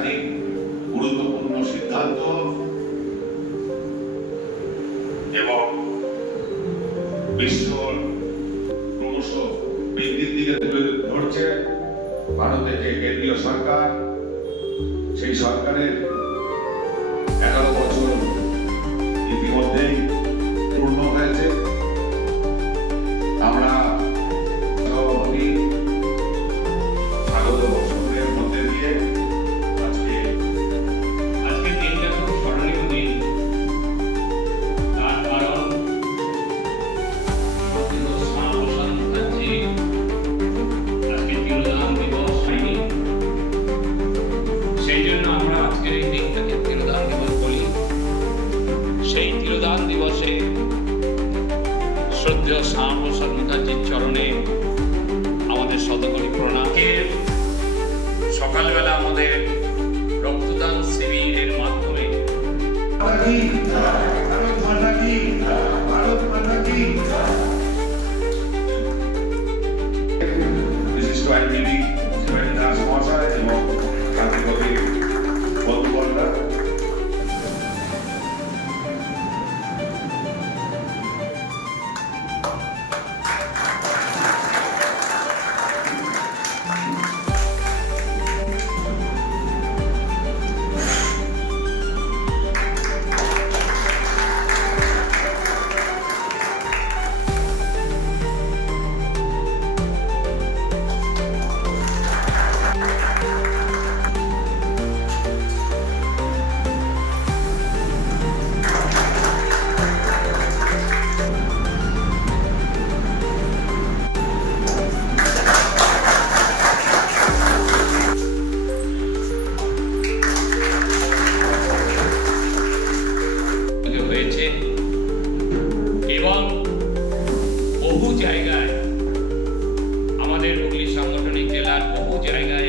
একাধিক গুরুত্বপূর্ণ সিদ্ধান্ত এবং বিশ্ব ক্রমশ বৃদ্ধির দিকে তুলে ধরছে ভারতের যে কেন্দ্রীয় সরকার, সেই সরকারের 11 বছর ইতিমধ্যেই পূর্ণ হয়েছে। আমরা আগত বছরের মধ্যে দিয়ে আজকের দিনটা খুব স্মরণীয় দিন। তার কারণ শ্যামাপ্রসাদ মুখার্জি আজকে তিরোধান দিবস হয়নি, সেই জন্য আমরা আজকের এই দিনটাকে তিরোধান দিবস বলি। সেই তিরোধান দিবসে শ্রদ্ধেয় শ্যামাপ্রসাদ মুখার্জির চরণে আমাদের শতকোটি প্রণাম। সকালবেলা আমাদের রক্তদান শিবিরের মাধ্যমে বিশিষ্ট আইনজীবী শিবানী দাস মহাশয় এবং শান্তিপতি বন্ধুবর্গরা হয়েছে এবং বহু জায়গায় আমাদের হুগলি সাংগঠনিক জেলার বহু জায়গায়